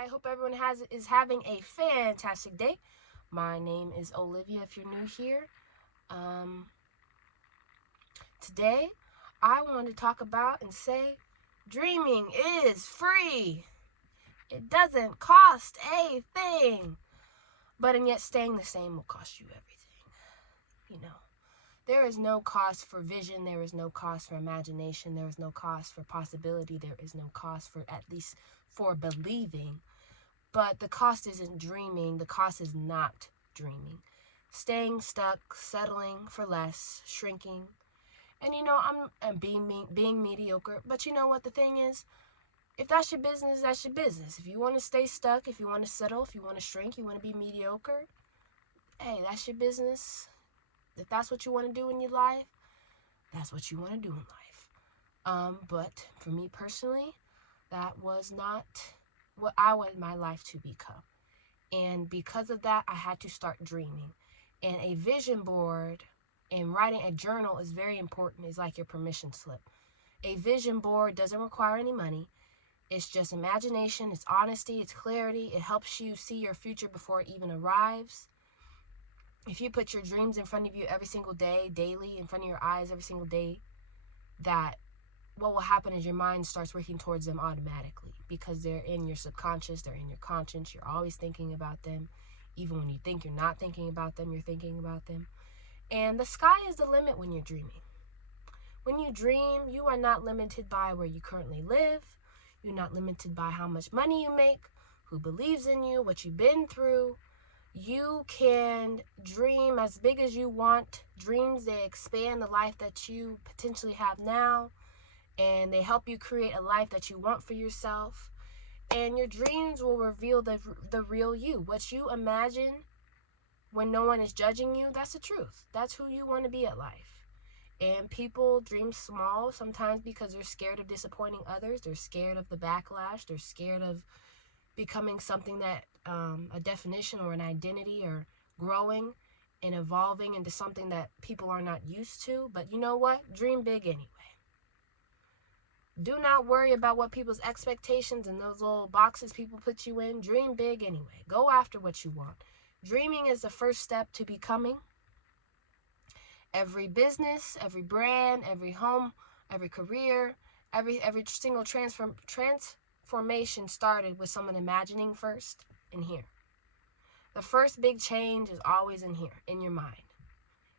I hope everyone is having a fantastic day. My name is Olivia if you're new here. Um, Today, I want to talk about and say dreaming is free. It doesn't cost a thing. But and yet staying the same will cost you everything. There is no cost for vision. There is no cost for imagination. There is no cost for possibility. There is no cost for, at least for believing. But the cost isn't dreaming. The cost is not dreaming. Staying stuck, settling for less, shrinking. And I'm being mediocre. But you know what the thing is? If that's your business, that's your business. If you want to stay stuck, if you want to settle, if you want to shrink, you want to be mediocre, hey, that's your business. If that's what you want to do in your life, that's what you want to do in life. But for me personally, that was not what I wanted my life to become. And because of that, I had to start dreaming. And a vision board and writing a journal is very important. It's like your permission slip. A vision board doesn't require any money. It's just imagination, it's honesty, it's clarity. It helps you see your future before it even arrives. If you put your dreams in front of you every single day, daily, in front of your eyes every single day, that what will happen is your mind starts working towards them automatically because they're in your subconscious, they're in your conscience. You're always thinking about them. Even when you think you're not thinking about them, you're thinking about them. And the sky is the limit when you're dreaming. When you dream, you are not limited by where you currently live. You're not limited by how much money you make, who believes in you, what you've been through. You can dream as big as you want. Dreams, they expand the life that you potentially have now, and they help you create a life that you want for yourself. And your dreams will reveal the real you. What you imagine when no one is judging you, that's the truth. That's who you want to be at life. And people dream small sometimes because they're scared of disappointing others. They're scared of the backlash. They're scared of becoming something that a definition or an identity, or growing and evolving into something that people are not used to. But you know what? Dream big anyway. Do not worry about what people's expectations and those little boxes people put you in. Dream big anyway. Go after what you want. Dreaming is the first step to becoming. Every business, every brand, every home, every career, every single transformation started with someone imagining first in here. The first big change is always in here, in your mind.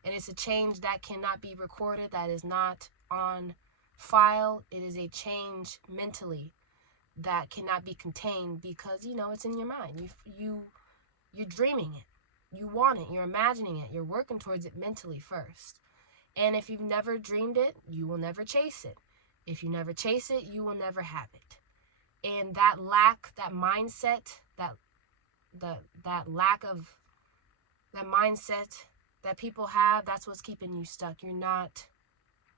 And it's a change that cannot be recorded, that is not on file. It is a change mentally that cannot be contained because, it's in your mind. You're dreaming it. You want it. You're imagining it. You're working towards it mentally first. And if you've never dreamed it, you will never chase it. If you never chase it, you will never have it. And that lack, that mindset, that lack of that mindset that people have, that's what's keeping you stuck. You're not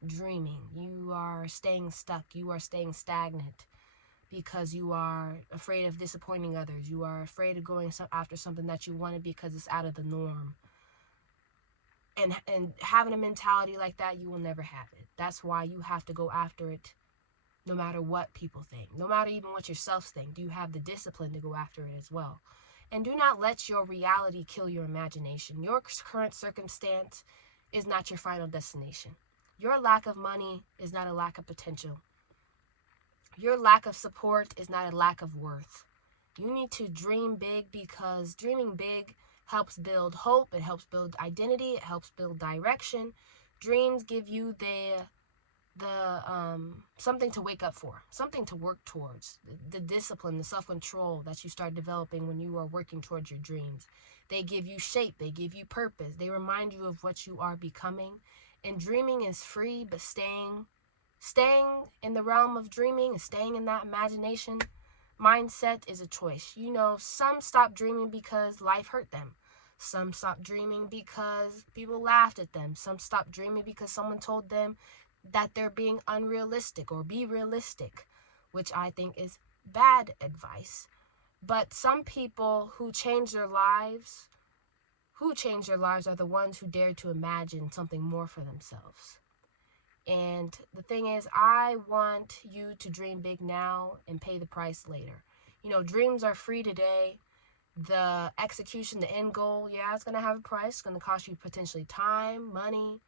dreaming. You are staying stuck. You are staying stagnant because you are afraid of disappointing others. You are afraid of going after something that you wanted because it's out of the norm. And having a mentality like that, you will never have it. That's why you have to go after it no matter what people think. No matter even what yourself think. You have the discipline to go after it as well. And do not let your reality kill your imagination. Your current circumstance is not your final destination. Your lack of money is not a lack of potential. Your lack of support is not a lack of worth. You need to dream big because dreaming big helps build hope. It helps build identity. It helps build direction. Dreams give you the something to wake up for, something to work towards, the discipline, the self-control that you start developing when you are working towards your dreams. They give you shape. They give you purpose. They remind you of what you are becoming. And dreaming is free, but staying in the realm of dreaming and staying in that imagination mindset is a choice. Some stop dreaming because life hurt them. Some stop dreaming because people laughed at them. Some stop dreaming because someone told them that they're being unrealistic or be realistic, which I think is bad advice. But some people who change their lives are the ones who dare to imagine something more for themselves. And the thing is, I want you to dream big now and pay the price later. You know, dreams are free today. The execution, the end goal, yeah, it's going to have a price. It's going to cost you potentially time, money,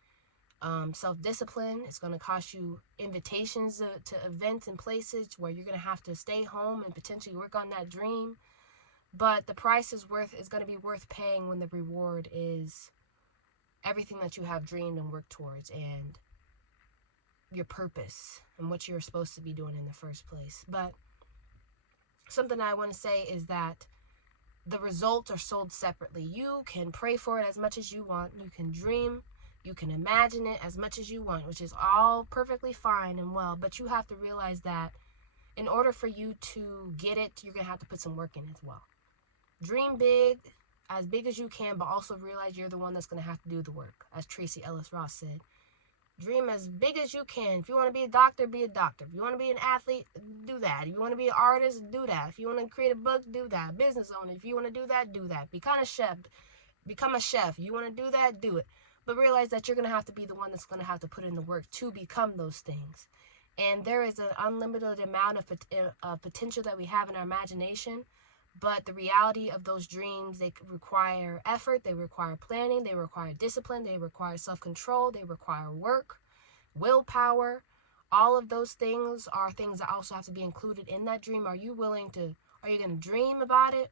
self-discipline. It's going to cost you invitations to events and places where you're going to have to stay home and potentially work on that dream. But the price is going to be worth paying when the reward is everything that you have dreamed and worked towards, and your purpose and what you're supposed to be doing in the first place. But something I want to say is that the results are sold separately. You can pray for it as much as you want. You can dream. You can imagine it as much as you want, which is all perfectly fine and well. But you have to realize that in order for you to get it, you're going to have to put some work in as well. Dream big as you can, but also realize you're the one that's going to have to do the work. As Tracy Ellis Ross said, dream as big as you can. If you want to be a doctor, be a doctor. If you want to be an athlete, do that. If you want to be an artist, do that. If you want to create a book, do that. Business owner, if you want to do that, do that. Become a chef. If you want to do that, do it. But realize that you're going to have to be the one that's going to have to put in the work to become those things. And there is an unlimited amount of potential that we have in our imagination. But the reality of those dreams, they require effort, they require planning, they require discipline, they require self-control, they require work, willpower. All of those things are things that also have to be included in that dream. Are you going to dream about it?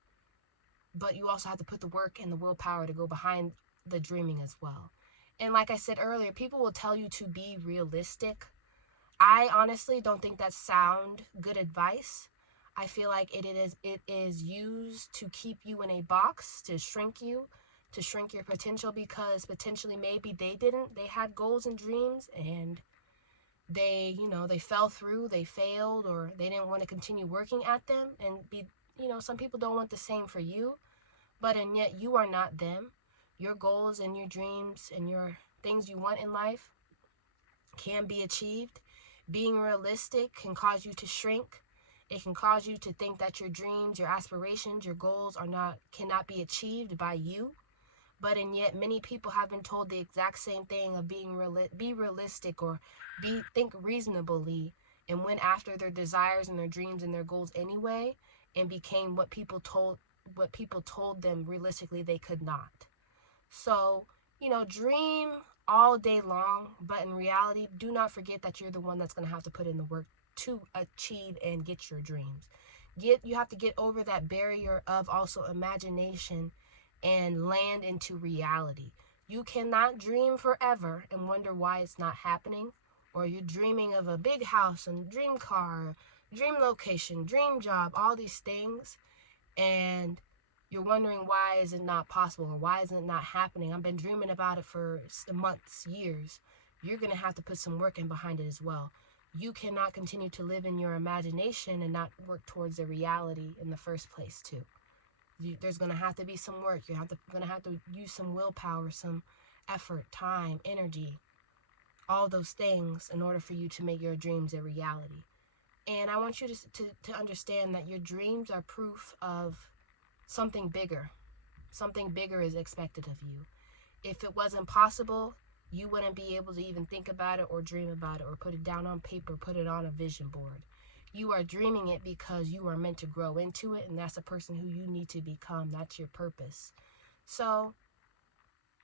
But you also have to put the work and the willpower to go behind the dreaming as well. And like I said earlier, people will tell you to be realistic. I honestly don't think that's sound good advice. I feel like it is used to keep you in a box, to shrink you, to shrink your potential, because potentially maybe they had goals and dreams and they fell through, they failed, or they didn't want to continue working at them. And some people don't want the same for you, and yet you are not them. Your goals and your dreams and your things you want in life can be achieved. Being realistic can cause you to shrink. It can cause you to think that your dreams, your aspirations, your goals cannot be achieved by you. And yet many people have been told the exact same thing of be realistic or think reasonably, and went after their desires and their dreams and their goals anyway, and became what people told them realistically they could not. So, dream all day long, but in reality, do not forget that you're the one that's going to have to put in the work to achieve and get your dreams. You have to get over that barrier of also imagination and land into reality. You cannot dream forever and wonder why it's not happening, or you're dreaming of a big house and dream car, dream location, dream job, all these things, and you're wondering why is it not possible, or why is it not happening? I've been dreaming about it for months, years. You're going to have to put some work in behind it as well. You cannot continue to live in your imagination and not work towards the reality in the first place too. There's going to have to be some work. You're going to have to use some willpower, some effort, time, energy, all those things in order for you to make your dreams a reality. And I want you to understand that your dreams are proof of something bigger. Something bigger is expected of you. If it wasn't possible, you wouldn't be able to even think about it or dream about it or put it down on paper, put it on a vision board. You are dreaming it because you are meant to grow into it, and that's the person who you need to become. That's your purpose. So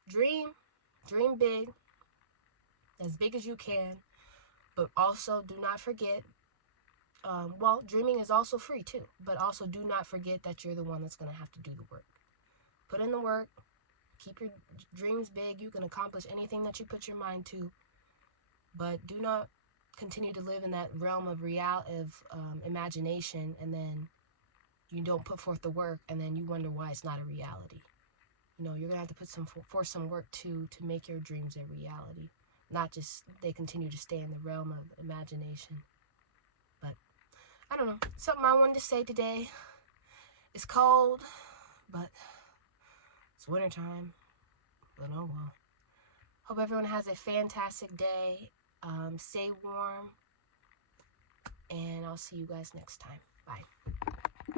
dream big, as big as you can, but also do not forget, dreaming is also free too, but also do not forget that you're the one that's going to have to do the work. Put in the work. Keep your dreams big. You can accomplish anything that you put your mind to, but do not continue to live in that realm of imagination, and then you don't put forth the work, and then you wonder why it's not a reality. You're going to have to put some work to make your dreams a reality, not just they continue to stay in the realm of imagination. But I don't know, something I wanted to say today. It's cold, but it's wintertime, but oh well. Hope everyone has a fantastic day. Stay warm, and I'll see you guys next time. Bye.